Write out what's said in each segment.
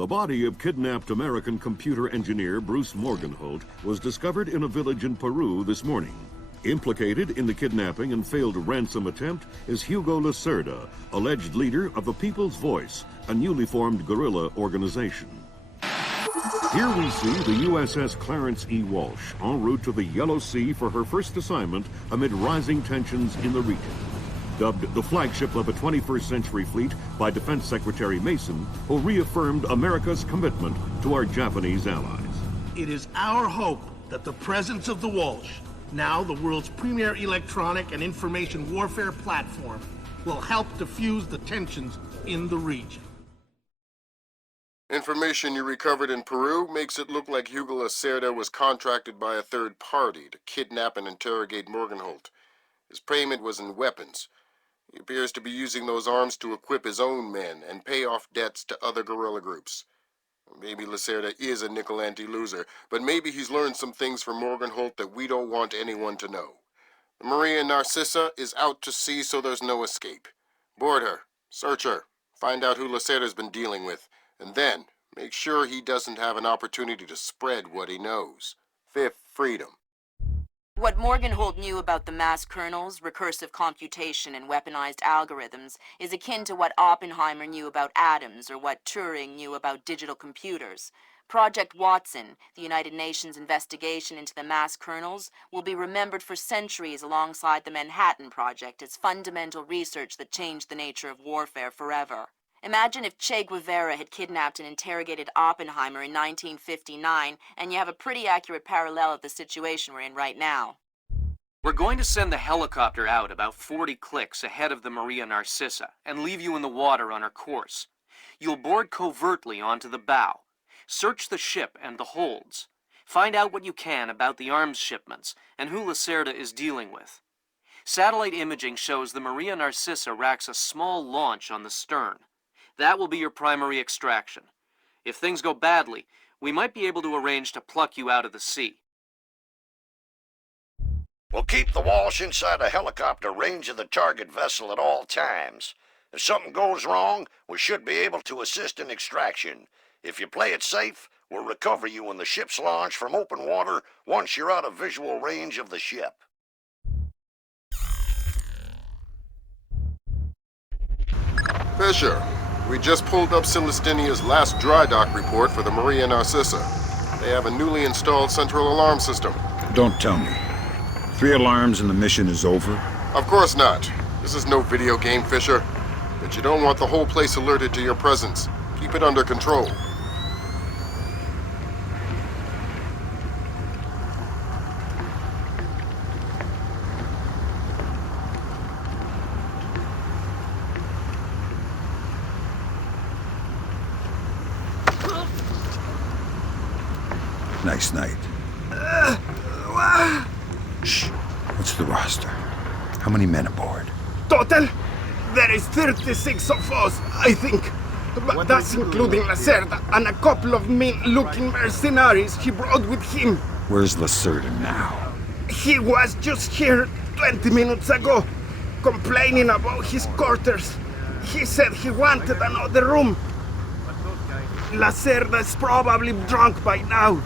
The body of kidnapped American computer engineer Bruce Morgenholt was discovered in a village in Peru this morning. Implicated in the kidnapping and failed ransom attempt is Hugo Lacerda, alleged leader of the People's Voice, a newly formed guerrilla organization. Here we see the USS Clarence E. Walsh en route to the Yellow Sea for her first assignment amid rising tensions in the region. Dubbed the flagship of a 21st century fleet by Defense Secretary Mason, who reaffirmed America's commitment to our Japanese allies. It is our hope that the presence of the Walsh, now the world's premier electronic and information warfare platform, will help diffuse the tensions in the region. Information you recovered in Peru makes it look like Hugo Lacerda was contracted by a third party to kidnap and interrogate Morgenholt. His payment was in weapons. He appears to be using those arms to equip his own men and pay off debts to other guerrilla groups. Maybe Lacerda is a nickel-ante loser, but maybe he's learned some things from Morgenholt that we don't want anyone to know. The Maria Narcissa is out to sea, so there's no escape. Board her, search her, find out who Lacerda's been dealing with, and then make sure he doesn't have an opportunity to spread what he knows. Fifth freedom. What Morgenholt knew about the mass kernels, recursive computation, and weaponized algorithms is akin to what Oppenheimer knew about atoms or what Turing knew about digital computers. Project Watson, the United Nations investigation into the mass kernels, will be remembered for centuries alongside the Manhattan Project as fundamental research that changed the nature of warfare forever. Imagine if Che Guevara had kidnapped and interrogated Oppenheimer in 1959, and you have a pretty accurate parallel of the situation we're in right now. We're going to send the helicopter out about 40 clicks ahead of the Maria Narcissa and leave you in the water on her course. You'll board covertly onto the bow. Search the ship and the holds. Find out what you can about the arms shipments and who Lacerda is dealing with. Satellite imaging shows the Maria Narcissa racks a small launch on the stern. That will be your primary extraction. If things go badly, we might be able to arrange to pluck you out of the sea. We'll keep the Walsh inside a helicopter range of the target vessel at all times. If something goes wrong, we should be able to assist in extraction. If you play it safe, we'll recover you when the ship's launched from open water once you're out of visual range of the ship. Fisher, we just pulled up Celestinia's last dry dock report for the Maria Narcissa. They have a newly installed central alarm system. Don't tell me. 3 alarms and the mission is over? Of course not. This is no video game, Fisher. But you don't want the whole place alerted to your presence. Keep it under control. Nice night. Shh. What's the roster? How many men aboard? Total? There is 36 of us, I think. But that's including Lacerda and a couple of mean-looking mercenaries he brought with him. Where's Lacerda now? He was just here 20 minutes ago, complaining about his quarters. He said he wanted another room. Lacerda is probably drunk by now.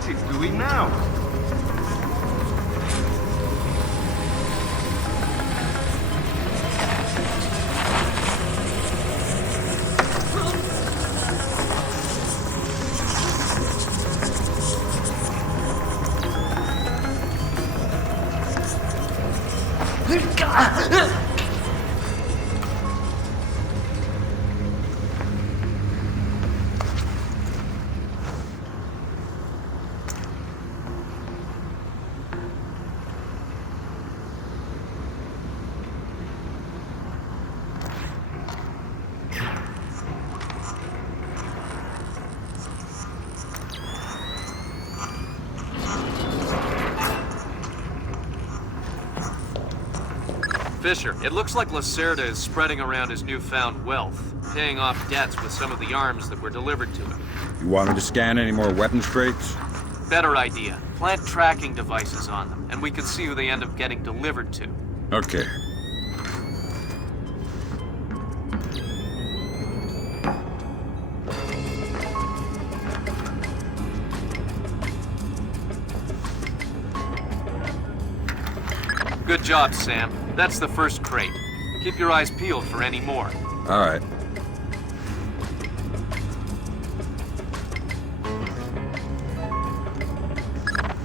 What's it doing now? Fisher, it looks like Lacerda is spreading around his newfound wealth, paying off debts with some of the arms that were delivered to him. You want me to scan any more weapons crates? Better idea. Plant tracking devices on them, and we can see who they end up getting delivered to. Okay. Good job, Sam. That's the first crate. Keep your eyes peeled for any more. All right.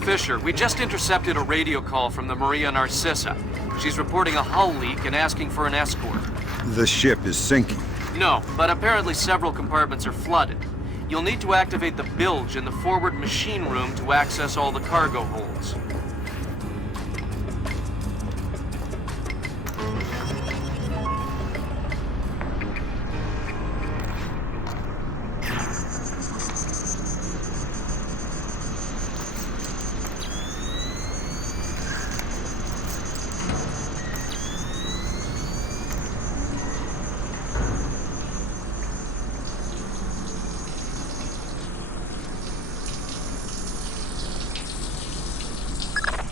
Fisher, we just intercepted a radio call from the Maria Narcissa. She's reporting a hull leak and asking for an escort. The ship is sinking. No, but apparently several compartments are flooded. You'll need to activate the bilge in the forward machine room to access all the cargo holds.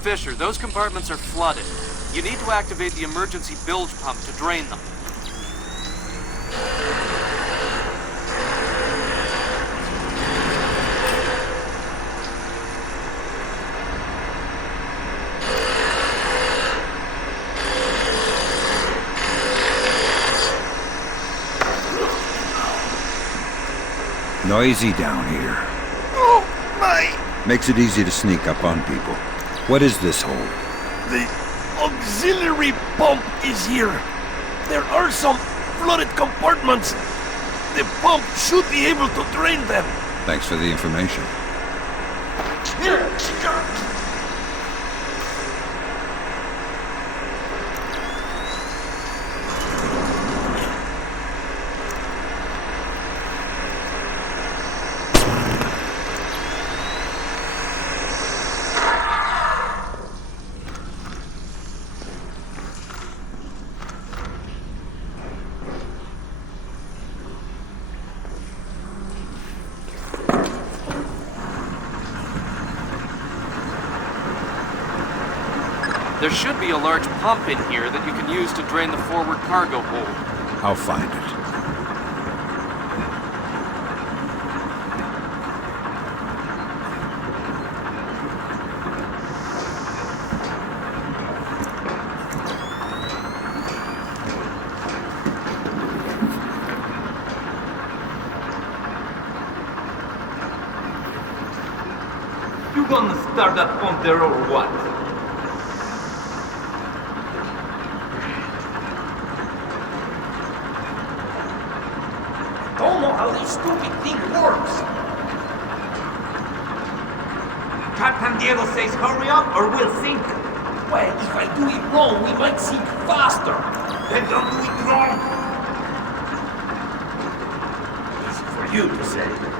Fisher, those compartments are flooded. You need to activate the emergency bilge pump to drain them. Noisy down here. Oh, my! Makes it easy to sneak up on people. What is this hole? The auxiliary pump is here. There are some flooded compartments. The pump should be able to drain them. Thanks for the information. There should be a large pump in here that you can use to drain the forward cargo hold. I'll find it. You gonna start that pump there or what? Don't know how this stupid thing works. Captain Diego says hurry up or we'll sink. Well, if I do it wrong, we might sink faster. Then don't do it wrong. Easy for you to say.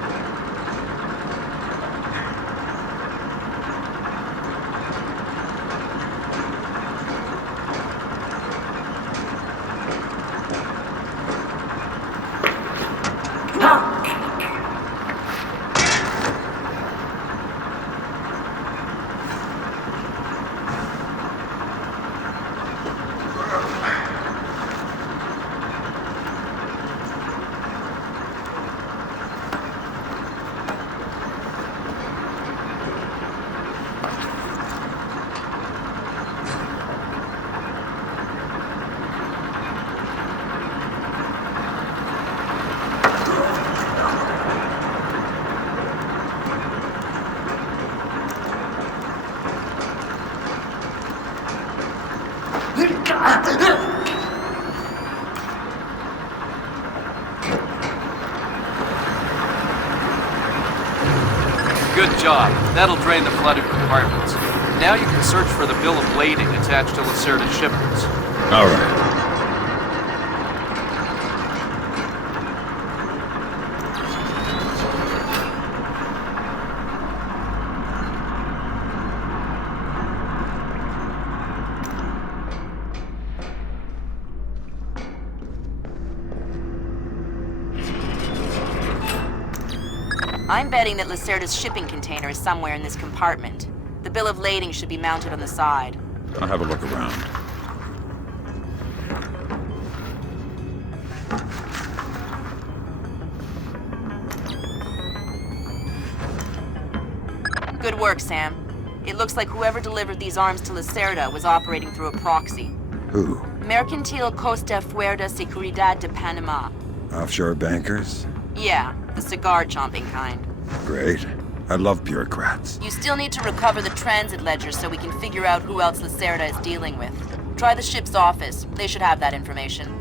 Good job. That'll drain the flooded compartments. Now you can search for the bill of lading attached to Lacerda's shipments. All right. I'm betting that Lacerda's shipping container is somewhere in this compartment. The bill of lading should be mounted on the side. I'll have a look around. Good work, Sam. It looks like whoever delivered these arms to Lacerda was operating through a proxy. Who? Mercantil Costa Fuerza Seguridad de Panama. Offshore bankers? Yeah, the cigar-chomping kind. Great. I love bureaucrats. You still need to recover the transit ledger so we can figure out who else Lacerda is dealing with. Try the ship's office. They should have that information.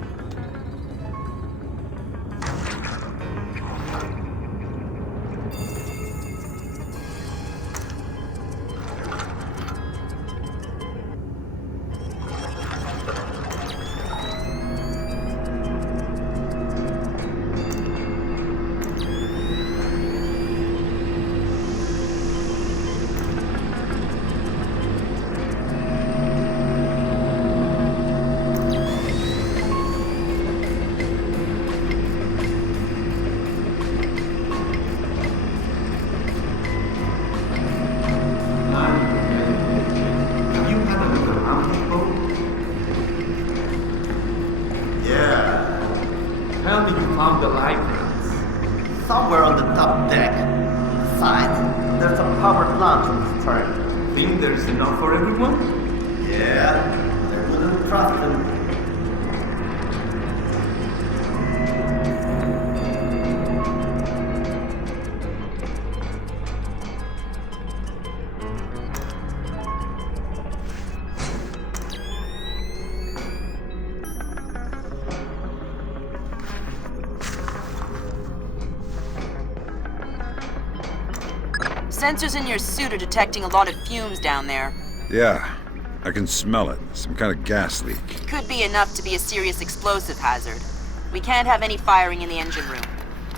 How did you find the library? Somewhere on the top deck. Inside, there's a power plant on this turret. Think there's enough for everyone? Yeah, I wouldn't trust them. Sensors in your suit are detecting a lot of fumes down there. Yeah, I can smell it. Some kind of gas leak. Could be enough to be a serious explosive hazard. We can't have any firing in the engine room.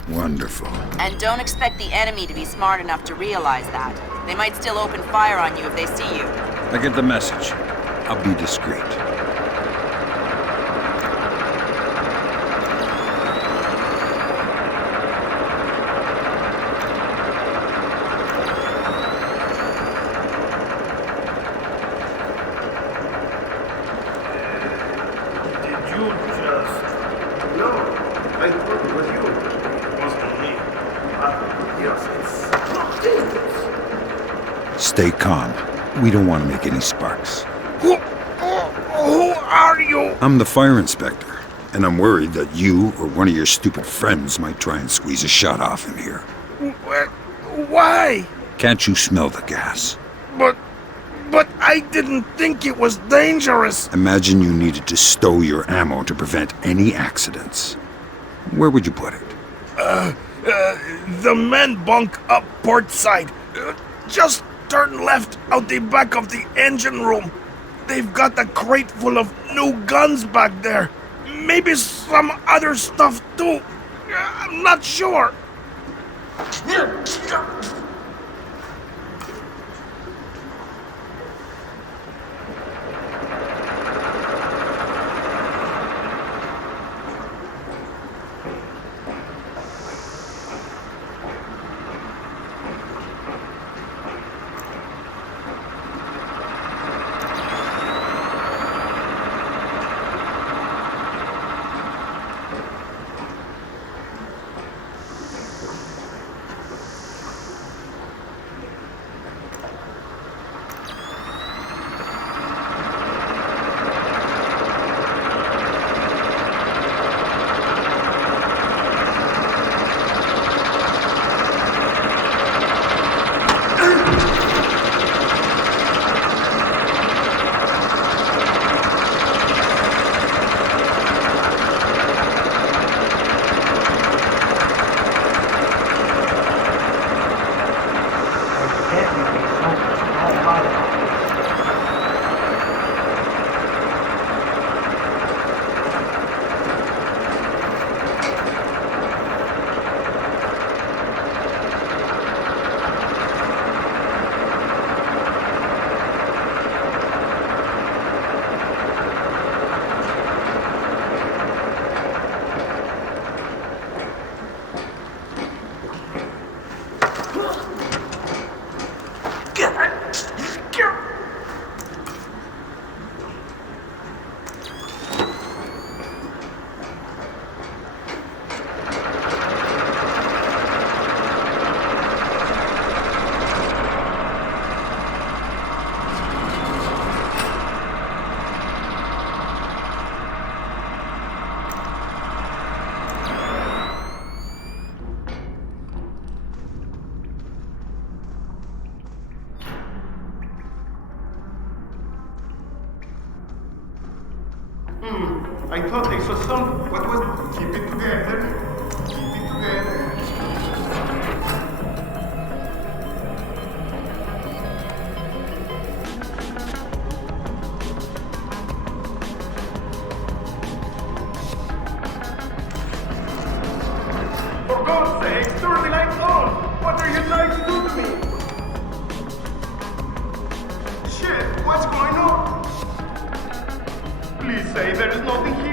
Wonderful. And don't expect the enemy to be smart enough to realize that. They might still open fire on you if they see you. I get the message. I'll be discreet. Stay calm. We don't want to make any sparks. Who are you? I'm the fire inspector, and I'm worried that you or one of your stupid friends might try and squeeze a shot off in here. Why? Can't you smell the gas? But I didn't think it was dangerous. Imagine you needed to stow your ammo to prevent any accidents. Where would you put it? The men bunk up port side. Just turn left out the back of the engine room. They've got a crate full of new guns back there. Maybe some other stuff too. I'm not sure. I thought I saw some. What was it? Keep it together. Keep it together. For God's sake, turn the lights on! What are you trying to do to me? Shit, what's going on? Please say there is nothing here.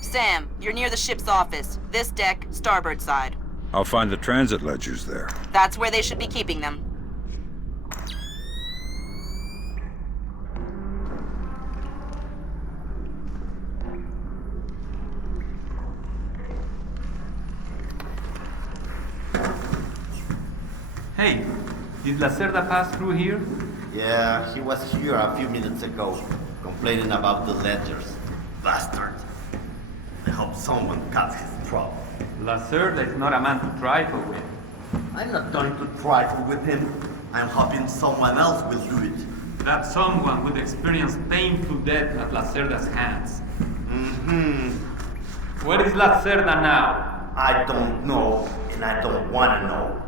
Sam, you're near the ship's office. This deck, starboard side. I'll find the transit ledgers there. That's where they should be keeping them. Hey, did Lacerda pass through here? Yeah, he was here a few minutes ago, complaining about the ledgers. Bastard. I hope someone cuts his throat. Lacerda is not a man to trifle with. I'm not going to trifle with him. I'm hoping someone else will do it. That someone would experience painful death at Lacerda's hands. Mm-hmm. Where is Lacerda now? I don't know, and I don't want to know.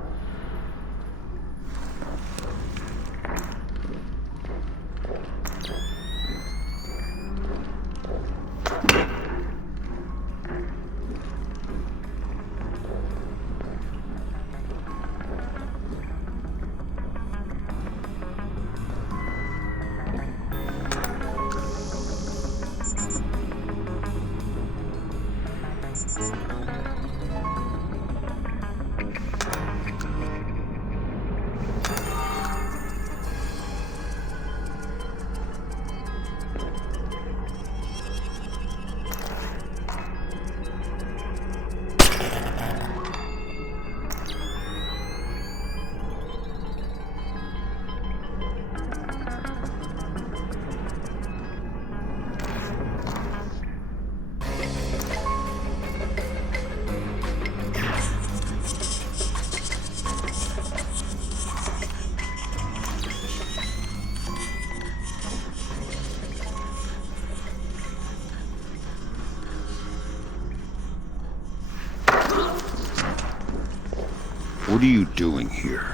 What are you doing here?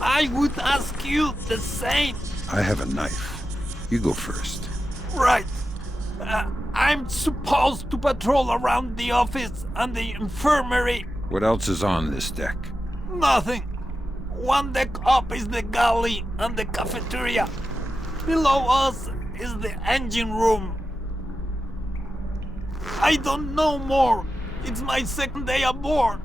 I would ask you the same. I have a knife. You go first. Right. I'm supposed to patrol around the office and the infirmary. What else is on this deck? Nothing. One deck up is the galley and the cafeteria. Below us is the engine room. I don't know more. It's my second day aboard.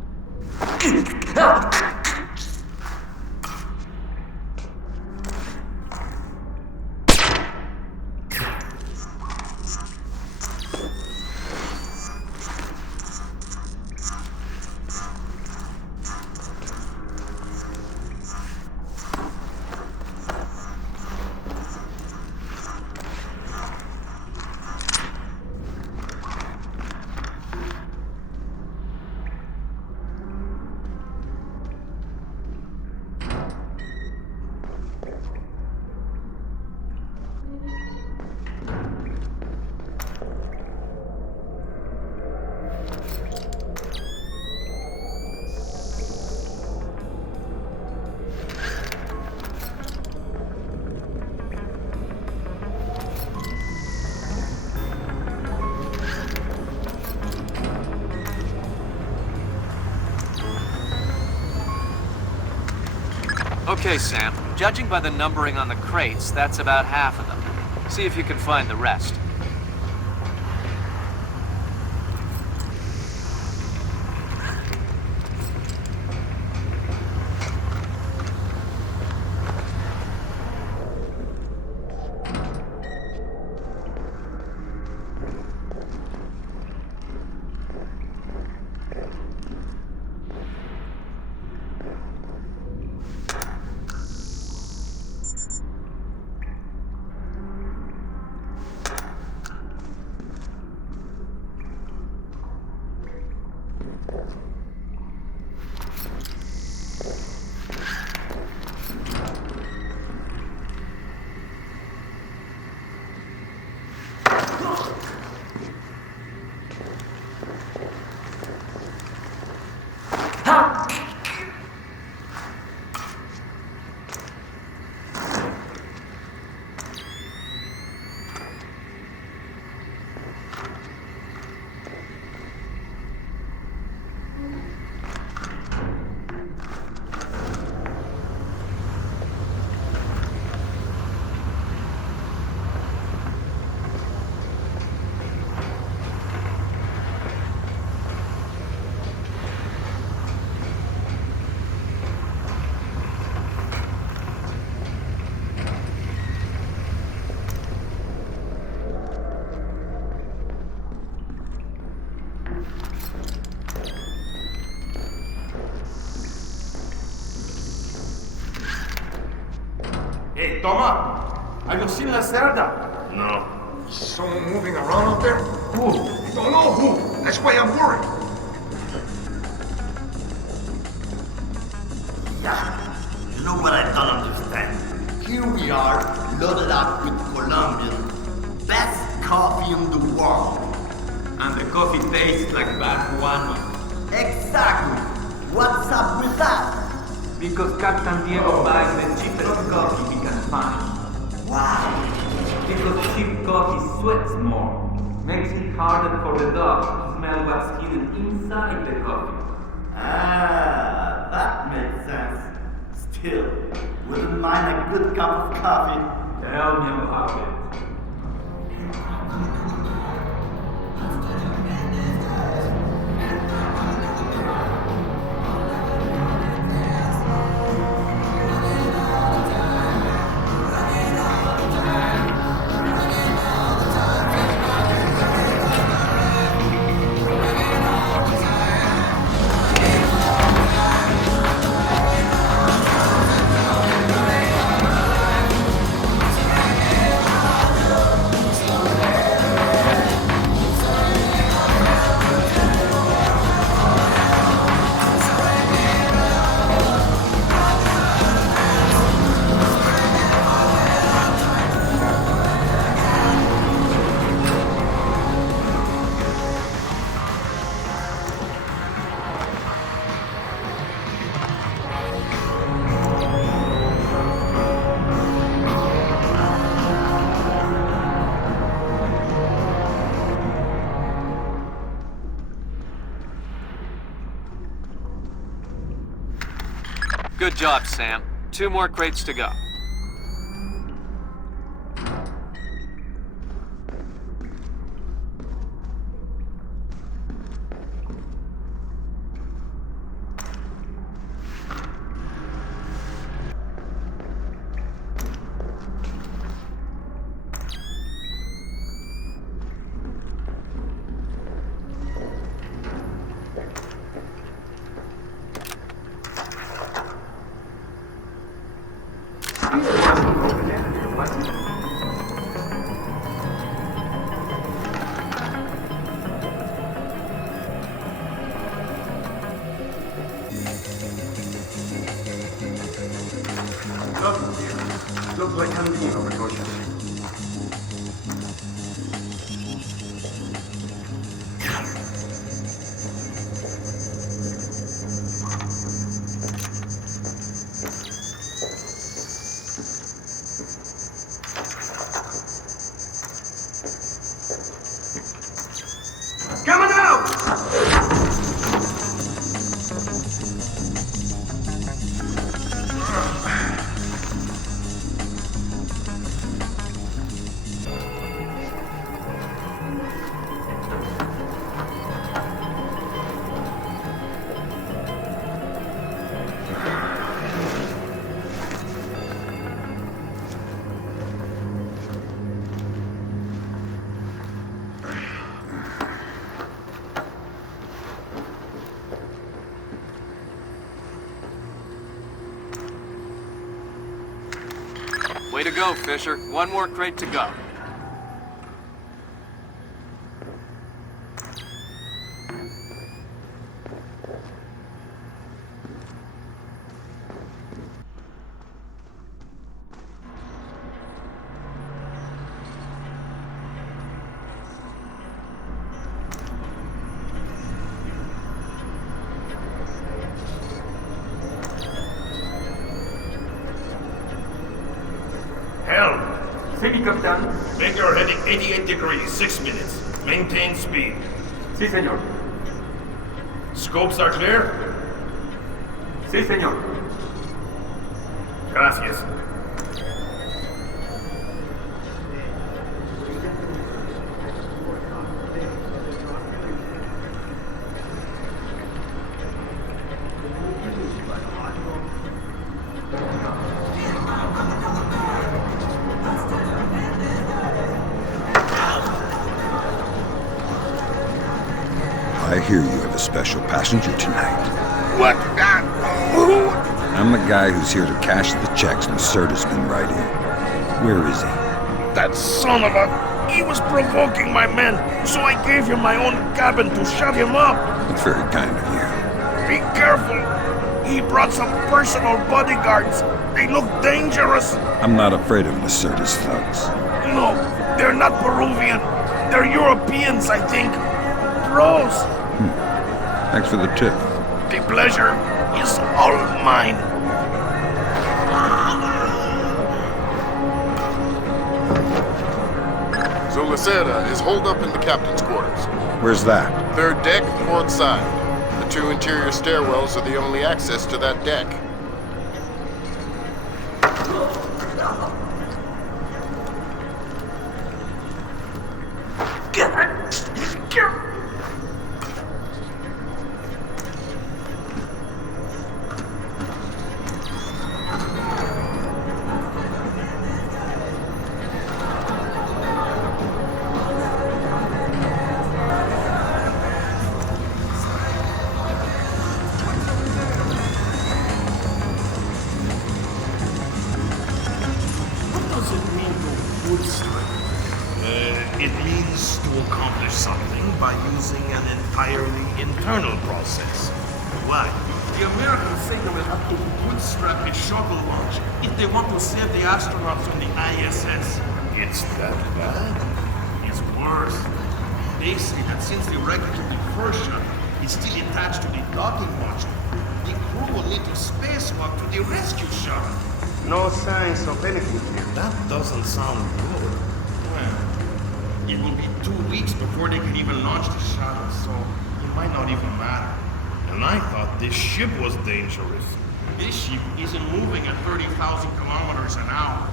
Okay, Sam. Judging by the numbering on the crates, that's about half of them. See if you can find the rest. Hey, Toma! Have you seen Lacerda? No. Someone moving around out there? Who? I don't know who. That's why I'm worried. Yeah, you know what I don't understand? Here we are, loaded up with Colombian, best coffee in the world. And the coffee tastes like bad guano. Exactly. What's up with that? Because Captain Diego buys the cheapest coffee he can find. Wow. Because cheap coffee sweats more. Makes it harder for the dog to smell what's hidden inside the coffee. Ah, that makes sense. Still, wouldn't mind a good cup of coffee. Tell me about it. Good job, Sam. 2 more crates to go. Looks like I'm being overcautious. Coming out! Way to go, Fisher. One more crate to go. Sí, Capitán. Make your heading 88 degrees, 6 minutes. Maintain speed. Sí, señor. Scopes are clear? Sí, señor. Gracias. I hear you have a special passenger tonight. What? Who? I'm the guy who's here to cash the checks Lacerda's been writing. Where is he? That son of a... He was provoking my men, so I gave him my own cabin to shut him up. That's very kind of you. Be careful. He brought some personal bodyguards. They look dangerous. I'm not afraid of Lacerda's thugs. No, they're not Peruvian. They're Europeans, I think. Pros. Thanks for the tip. The pleasure is all mine. So Lacerda is holed up in the captain's quarters. Where's that? Third deck, port side. The two interior stairwells are the only access to that deck. It means to accomplish something by using an entirely internal process. Why? The Americans say they will have to bootstrap a shuttle launch if they want to save the astronauts on the ISS. It's that bad? It's worse. They say that since the wreckage of the first shuttle is still attached to the docking module, the crew will need to spacewalk to the rescue shuttle. No signs of anything here. That doesn't sound good. Well, it will be 2 weeks before they can even launch the shuttle, so it might not even matter. And I thought this ship was dangerous. This ship isn't moving at 30,000 kilometers an hour.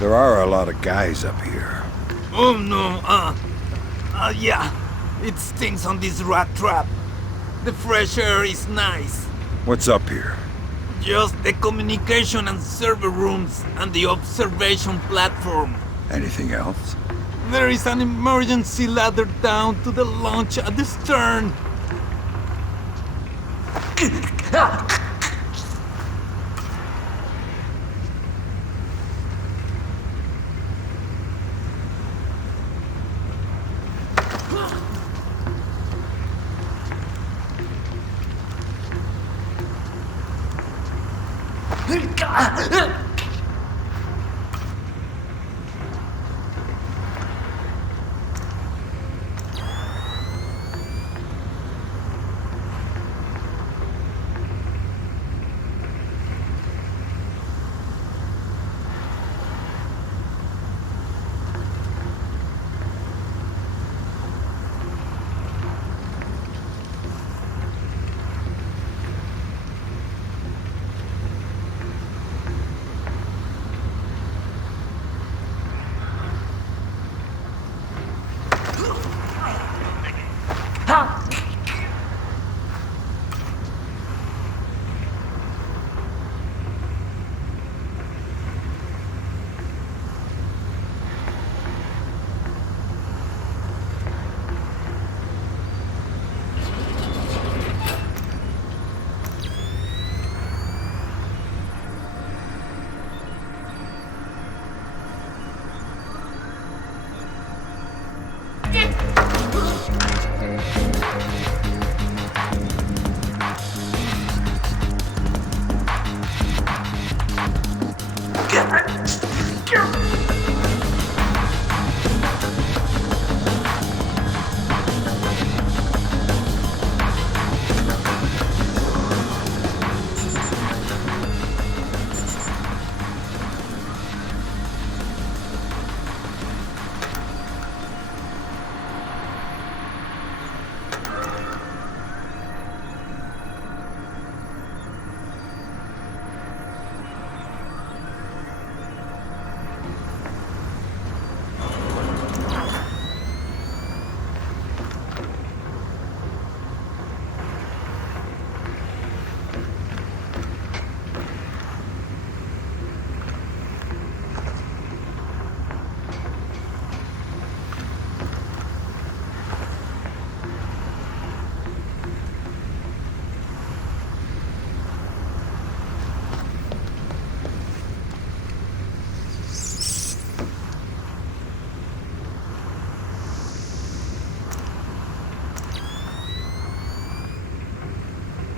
There are a lot of guys up here. Oh no, yeah. It stinks on this rat trap. The fresh air is nice. What's up here? Just the communication and server rooms and the observation platform. Anything else? There is an emergency ladder down to the launch at the stern.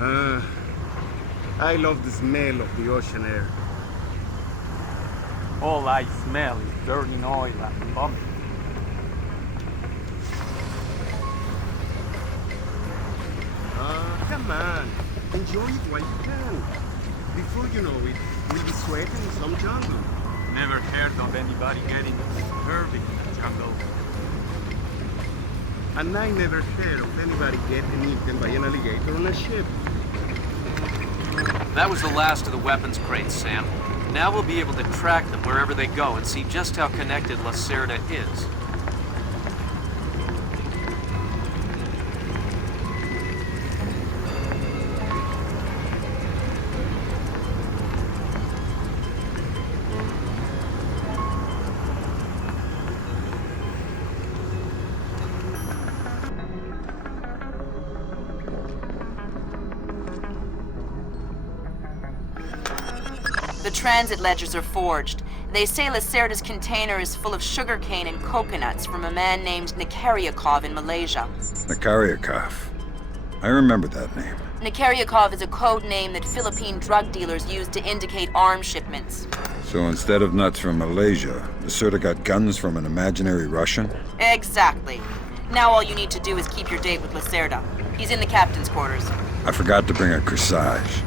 I love the smell of the ocean air. All I smell is burning oil and vomit. Come on. Enjoy it while you can. Before you know it, we'll be sweating in some jungle. Never heard of anybody getting scurvy in the jungle. And I never heard of anybody getting eaten by an alligator on a ship. That was the last of the weapons crates, Sam. Now we'll be able to track them wherever they go and see just how connected Lacerda is. The transit ledgers are forged. They say Lacerda's container is full of sugarcane and coconuts from a man named Nikaryakov in Malaysia. Nikaryakov. I remember that name. Nikaryakov is a code name that Philippine drug dealers use to indicate arms shipments. So instead of nuts from Malaysia, Lacerda got guns from an imaginary Russian? Exactly. Now all you need to do is keep your date with Lacerda. He's in the captain's quarters. I forgot to bring a corsage.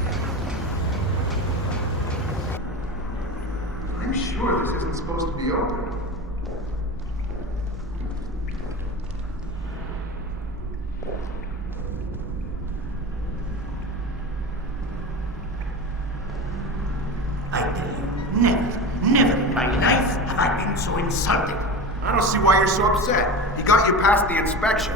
I'm sure this isn't supposed to be open. I tell you, never in my life have I been so insulted. I don't see why you're so upset. He got you past the inspection.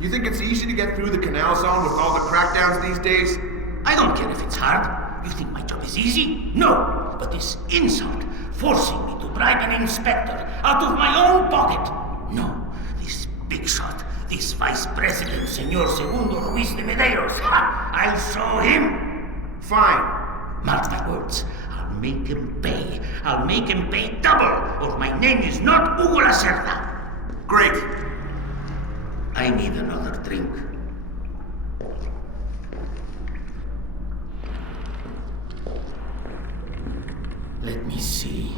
You think it's easy to get through the canal zone with all the crackdowns these days? I don't care if it's hard. You think my job is easy? No, but this insult, forcing me to bribe an inspector out of my own pocket. No, this big shot, this Vice President, Senor Segundo Ruiz de Medeiros, I'll show him. Fine. Mark my words. I'll make him pay. I'll make him pay double, or my name is not Hugo Lacerda. Great. I need another drink. Let me see.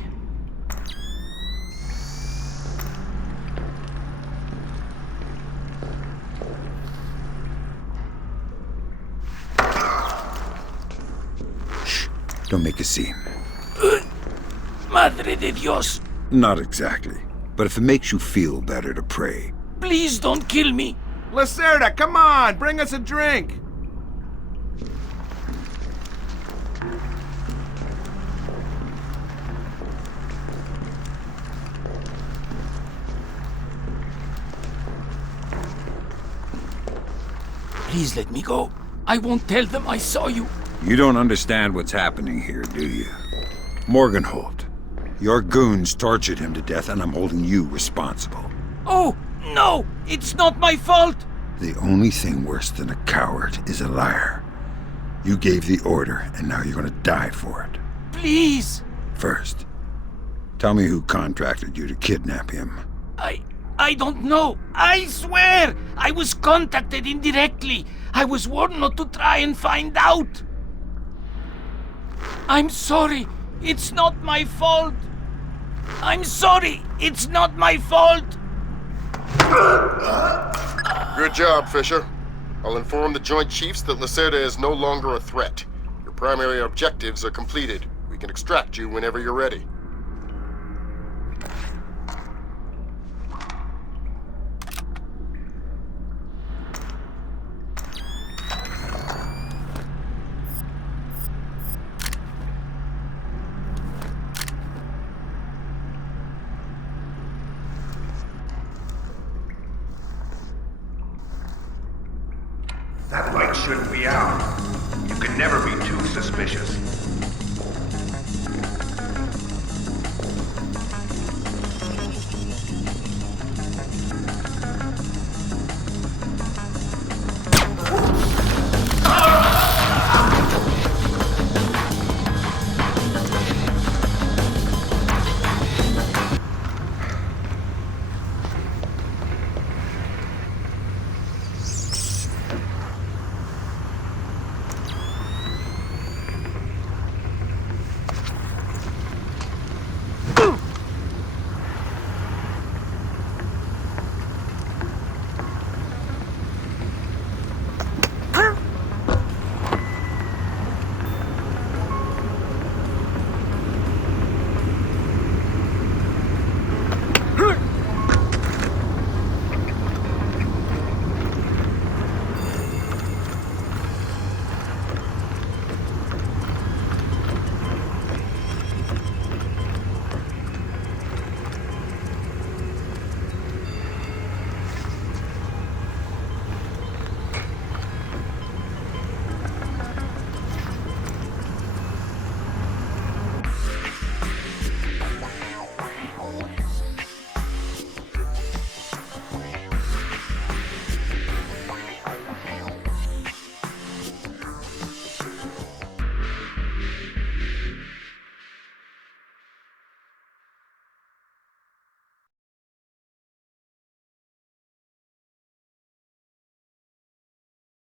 Shh. Don't make a scene. Madre de Dios. Not exactly. But if it makes you feel better to pray. Please don't kill me. Lacerda, come on! Bring us a drink! Please let me go. I won't tell them I saw you. You don't understand what's happening here, do you? Morgenholt, your goons tortured him to death and I'm holding you responsible. Oh, no! It's not my fault! The only thing worse than a coward is a liar. You gave the order and now you're gonna die for it. Please! First, tell me who contracted you to kidnap him. I don't know. I swear! I was contacted indirectly. I was warned not to try and find out. I'm sorry. It's not my fault. I'm sorry. It's not my fault. Good job, Fisher. I'll inform the Joint Chiefs that Lacerda is no longer a threat. Your primary objectives are completed. We can extract you whenever you're ready. That light shouldn't be out. You can never be too suspicious.